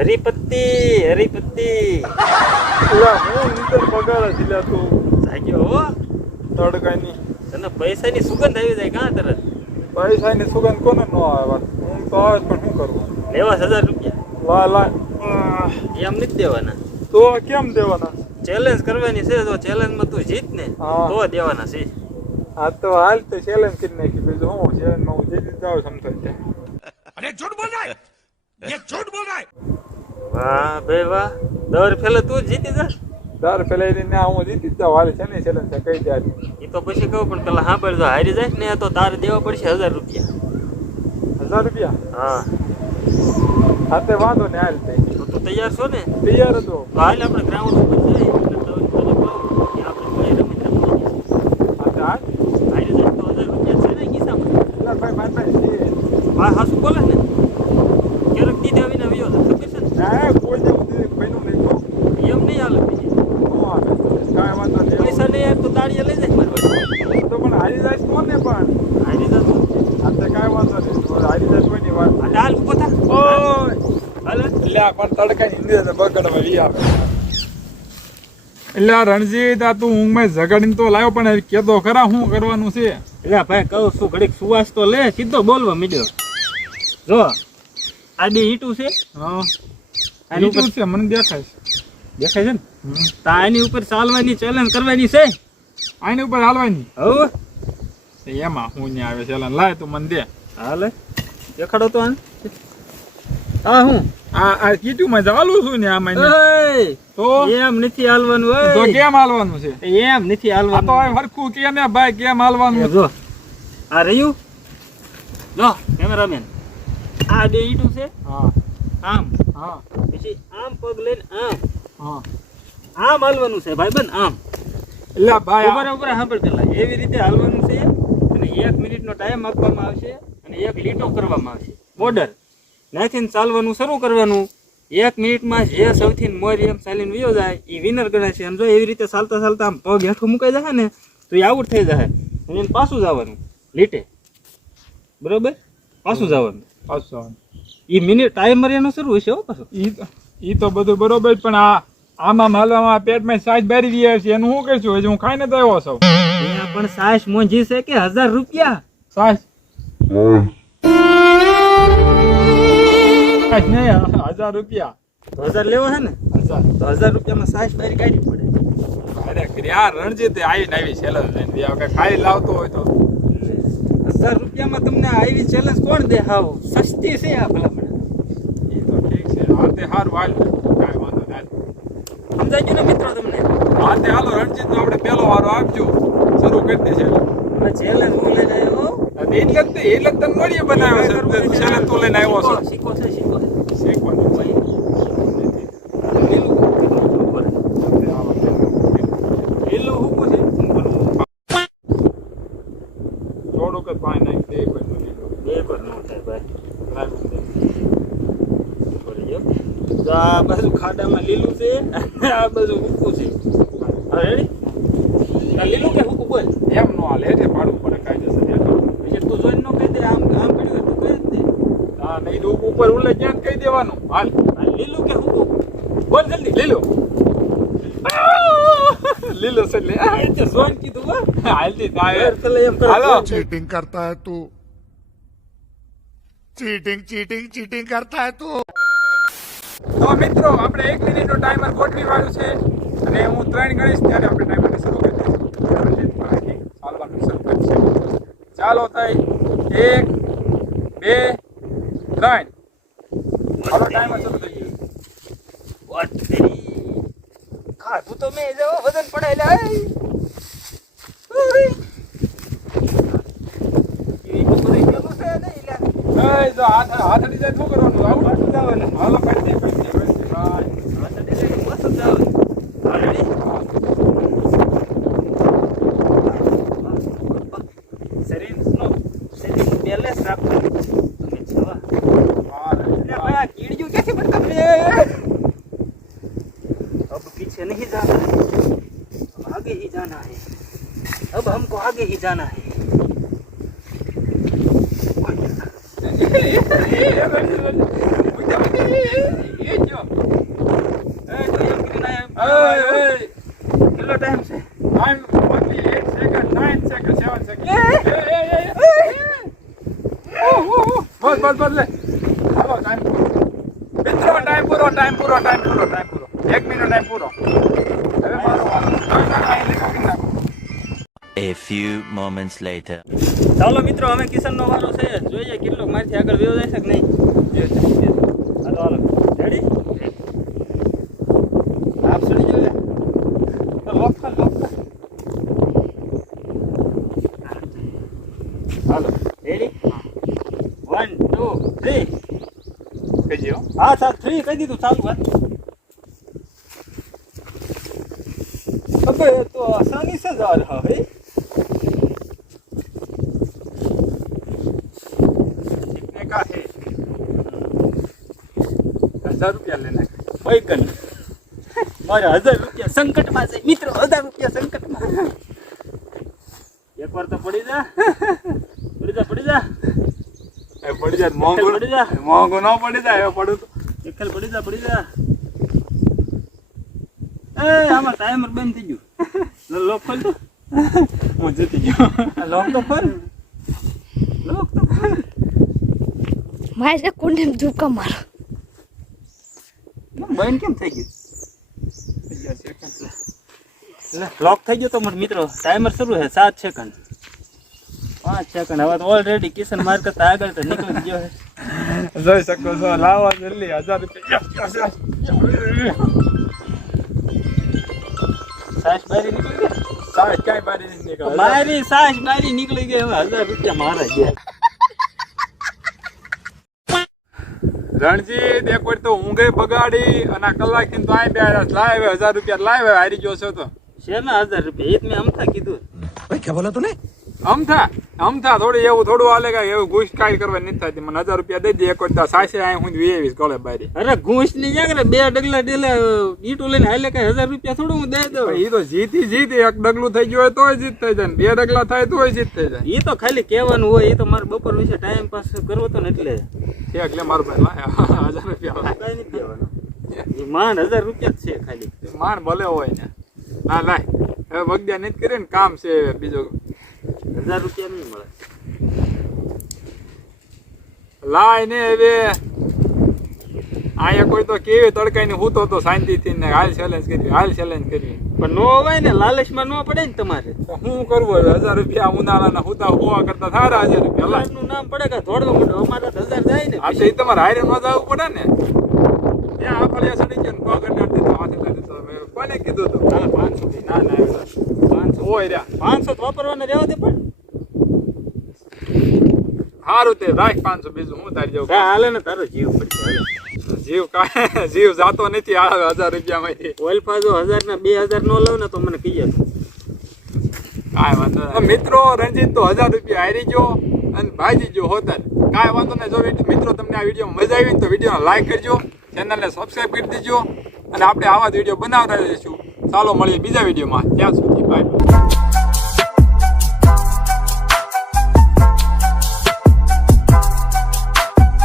હરિપતિ હરિપતિ. હું નીતર પગાર જ લે તું. હો. તડકાની. તને પૈસાની સુગંધ આવી જાય કાં તરત? પૈસાની સુગંધ કોને ન આવે હું તો આવે પણ શું કરું? નેવાસ હજાર રૂપિયા. લા લા. એમ નથી દેવાના. તો કેમ દેવાના? ચેલેન્જ કરવાની છે તો ચેલેન્જમાં તું જીત ને તો દેવાના છે. હા તો હાલ તો ચેલેન્જ કરી નાખી. બીજું હું ચેલેન્જમાં હું જીતી જાઉં સમજાય. અરે ઝૂઠ બોલ યે ઝૂઠ વાહ ભાઈ વાહ. દર ફેલે તું જીતી જા. દર પેલા ને હું જીતી જાઉં. હાલ છે ને ચેલેન્જ છે કઈ જાય એ તો પછી કહું પણ પેલા હા જો હારી જાય ને તો તારે દેવા પડશે હજાર રૂપિયા. હજાર રૂપિયા? હા. હા તે વાંધો ને હાલ તો તું તૈયાર છો ને? તૈયાર હતો. હાલ આપણે ગ્રાઉન્ડ ઉપર જઈએ આપણે. હા હાલ. તો હજાર રૂપિયા છે ને ખિસ્સામાં? એલા ભાઈ મારી પાસે હા હાસુ બોલે ને ક્યારેક દીધા વિના વિયો તો ખબર છે ના કોઈ જેવું દીધી બન્યું નહીં તો ને એમ નહીં હાલે પછી હું આવે કાંઈ વાંધો નહીં પૈસા નહીં યાર તો તાળીએ લઈ જાય મારી પાસે. તો પણ હારી જાય કોને પણ હારી જાય તો આ તો કાંઈ વાંધો નહીં તો હારી જાય કોઈની વાત આ ડાલ ઊભો થા ઓય એટલે પણ તડકા હિન્દી બગડવા વી આવે. એટલે રણજીત આ તું ઊંઘમાં ઝઘડીને તો લાવ્યો પણ હવે કેતો ખરા શું કરવાનું છે? એટલે ભાઈ કહું છું ઘડીક સુવાસ તો લે સીધો બોલવા મીડ્યો. જો આ બે ઈટું છે. હા. ઈટું છે મને દેખાય છે. દેખાય છે ને? તા એની આની ઉપર ચાલવાની ચેલેન્જ કરવાની છે. આની ઉપર હાલવાની? હવે એમાં હું ને આવે ચેલન લાય તું મને દે. હાલે. દેખાડો તો આને. આ હું? આ આ કીટુમાં ચાલુ છું ને આ મહિને! તો? એમ નથી હાલવાનું તો કેમ હાલવાનું છે? એમ નથી તો હાલવાનું. હવે હરખું કે ને ભાઈ કેમ હાલવાનું? જો આ રહ્યું? જો કેમેરામેન. આ બે ઈટું છે. હા. આમ. હા. પછી આમ પગ લઈને આમ. હા. આમ હાલવાનું છે ભાઈબંધ આમ. એટલે ભાઈ ઊભા રહો, સાંભળ પેલા. એવી રીતે હાલવાનું છે અને એક મિનિટનો ટાઈમ આપવામાં આવશે અને એક લીટો કરવામાં આવશે. બોર્ડર નાખીને ચાલવાનું શરૂ કરવાનું. એક મિનિટમાં જે સૌથી મોર એમ ચાલીને વયો જાય. એ વિનર ગણાય છે. અને જો એવી રીતે ચાલતા ચાલતા આમ પગ હેઠું મુકાઈ જાય ને તો એ આઉટ થઈ જાય અને પાછું જવાનું. લીટે. બરોબર? પાછું જવાનું. પાછો એ મિનિટ ટાઈમર એનો શરૂ હશે હો પાછું. ઈ તો- ઈ તો બધું બરોબર પણ આ આમાં હાલવામાં પેટમાં સાજ બારી રહ્યા છે. એનું શું કરશું? હજી હું ખાઈને તો આવ્યો છું. પણ સાસ મોંજી છે કે હજાર રૂપિયા? સાજ સાજ નહીં. હજાર રૂપિયા. તો હજાર લેવો છે ને? હજાર. તો હજાર રૂપિયામાં સાહેબ બારી કાઢવી પડે. અરે કરી. રણજીત આવીને આવી છેલ્લે લઈને દે. હવે ખાઈ લાવતો હોય તો. હજાર રૂપિયામાં તમને આવી ચેલેન્જ કોણ દે હાવ સસ્તી છે આ ભલામણ. એ તો ઠીક છે. હા તે સારું વાલ કાંઈ વાંધો નહીં. સમજાય ગયું ને મિત્રો તમને? હા તે હાલો રણજીત આપણે પેલો વારો આપજો. શરૂ કરી દે છે ચેલેન્જ હું લઈને આવ્યો? એટલે એટલે તમને તને મળીએ બનાવ્યો છે. ચેલેન્જ તું લઈને આવ્યો છે. શીખો છે શીખો છે શીખવાનું છે. લીલું ઉપર. લીલું હુકું છે થોડુંક જ પાણી નાખી દે કોઈ નથી. બે પર ન થાય ભાઈ. તો આ બાજુ ખાડામાં લીલું છે આ બાજુ હુકું છે રેડી લીલું કે હુકું બોલ એમ નો હાલે એટલે પાડવું પડે કાયદેસર. પછી તું જોઈને ન કહી દે આમ આમ પડ્યું તું કહી દે હા નહીં ઉપર ઉલે ક્યાંક કહી દેવાનું હાલ આ લીલું કે હુકું બોલ જલ્દી લીલો લસણ લે એ જોઈન ચીટિંગ ચીટિંગ ચીટિંગ કરતા હે તું. તો મિત્રો આપણે એક મિનિટનો ટાઈમર ગોઠવી વાળું છે અને હું ત્રણ ગણીશ ત્યારે આપણે ટાઈમરને શરૂ કરી દઈશું. ચાલો થઈ એક બે ત્રણ. ચાલો ટાઈમર શરૂ થઈ ગયો. ખાધું તો મેં જવો વજન પડાયેલા હાલો કરી દે કરી દે કરી દે ભાઈ હા अब हमको आगे ही जाना है એ, એ, એ, એ, એ, એ, એ, એ જો એ, તો એમ કરીને આ- ઓય, ઓય. કેટલો ટાઈમ છે I'm 48 seconds, 9 seconds, 7 seconds. એ, એ, એ, એ. ઓહ, ઓહ, ઓહ. બસ, બસ, બસ, લે. હાલો, time પૂરો. મિત્રો, time પૂરો, time પૂરો, time પૂરો, time પૂરો. એક મિનિટનો time પૂરો. હવે મારો વારો. Few moments later. ચાલો મિત્રો અમે કિશનનો વારો છે. જોઈએ કેટલો મારથી આગળ વ્યવ જાય છે કે નહીં. હાલો હાલો. રેડી આપ સુધી જોઈએ? લોકલ લોકલ હાલો. રેડી વન ટુ થ્રી કહીજો હા. સર થ્રી કહી દીધું. ચાલુ હા અબે તો આસાની સે જા હા ભાઈ का है હજાર રૂપિયા લઈને. પૈકન મારા હજાર રૂપિયા સંકટમાં છે. મિત્રો હજાર રૂપિયા સંકટમાં. એકવાર તો પડી જા. પડી જા પડી જા. એ પડી જા મોંઘો પડી જા. મોંઘો ન પડી જાય એ પડું તો. એકલ પડી જા પડી જા. એ આમાં ટાઈમર બંધ થઈ ગયું. લોક ખોલ. તો હું જતી ગયો. લોક તો ખોલ. લોક તો ખોલ. મારે કોને ધૂપકા મારો બંધ કેમ થઈ ગયું લોક થઈ ગયો તો મારો મિત્રો ટાઈમર શરૂ છે સાત સેકન્ડ પાંચ સેકન્ડ હવે તો ઓલરેડી કિશન માર કરતા આગળ તો નીકળી ગયો છે જોઈ શકો છો લાવો જલ્દી હજાર રૂપિયા. સાસ બારી નીકળી ગઈ? સાહેબ કાંઈ બારી નથી નીકળે મારી સાસ બારી નીકળી ગઈ હવે હજાર રૂપિયા મારા ગયા. રણજી એક કોઈ તો ઊંઘે બગાડી અને કલાક તો આય બે લાવે હજાર રૂપિયા લાવે હારી ગયો છો તો. છે ને હજાર રૂપિયા? એ જ મેં અમથા કીધું. કે બોલો તું નહીં અમથા અમથા થોડી એવું થોડું હાલે કે એવું ઘૂસ કાઈ કરવા નથી થતી. મને હજાર રૂપિયા દઈ દે એક વાર સાસે આય હું વીસ ગળે બારી. અરે ઘૂસની ને બે ડગલા ડેલા ઈટું લઈને હાલે કઈ હજાર રૂપિયા થોડું હું દઈ દઉં. એ તો જીતી જીતી એક ડગલું થઈ ગયું હોય તોય જીત થઈ જાય બે ડગલા થાય તોય જીત થઈ જાય. એ તો ખાલી કહેવાનું હોય એ તો મારે બપોર વિશે ટાઈમ પાસ કરવો તો ને એટલે. છે એટલે મારો ભાઈ લાયા હજાર રૂપિયા લાય. કાંઈ નથી કહેવાનું. માંડ હજાર રૂપિયા જ છે ખાલી. માન ભલે હોય ને. ના લાય. હવે બગડ્યા નથી કરીને કામ છે બીજું હજાર રૂપિયા નહીં મળે. લાય ને હવે. અહીંયા કોઈ તો કેવી તડકાઈને હૂતો તો શાંતિથી ને હાલ ચેલેન્જ કરી હાલ ચેલેન્જ કરી. પણ નો હોય ને લાલચમાં નો પડે ને તમારે. શું કરવું હવે? હજાર રૂપિયા ઉનાળાના હૂતા હોવા કરતા સારા હજાર રૂપિયા નું નામ પડે કે ધોડવા મોટો અમારે હજાર જાય ને આ તો એ તમારે હારે ન જવું પડે ને. ત્યાં ગયો પગ મેં કોને કીધું તું? ના પાંચસો ના ના પાંચસો. હોય રહ્યા પાંચસો તો વાપરવાના રહેવા દે પણ. સારું તે રાખ પાંચસો બીજું હું તારી જવું હાલે ને તારો જીવ જીવ કાંઈ જીવ જાતો નથી આ હજાર રૂપિયામાંથી. ઓલફા જો હજાર ના બે હજાર નો લઉં ને તો મને કહીએ કાંઈ વાંધો મિત્રો રણજીત તો હજાર રૂપિયા હારી ગયો અને ભાજી ગયો હોતા કાંઈ વાંધો નહીં જો મિત્રો તમને આ વીડિયો મજા આવી ને તો વીડિયો લાઈક કરજો. ચેનલને સબસ્ક્રાઈબ કરી દેજો. અને આપણે આવા જ વીડિયો બનાવતા રહીશું ચાલો મળીએ બીજા વિડીયોમાં ત્યાં સુધી.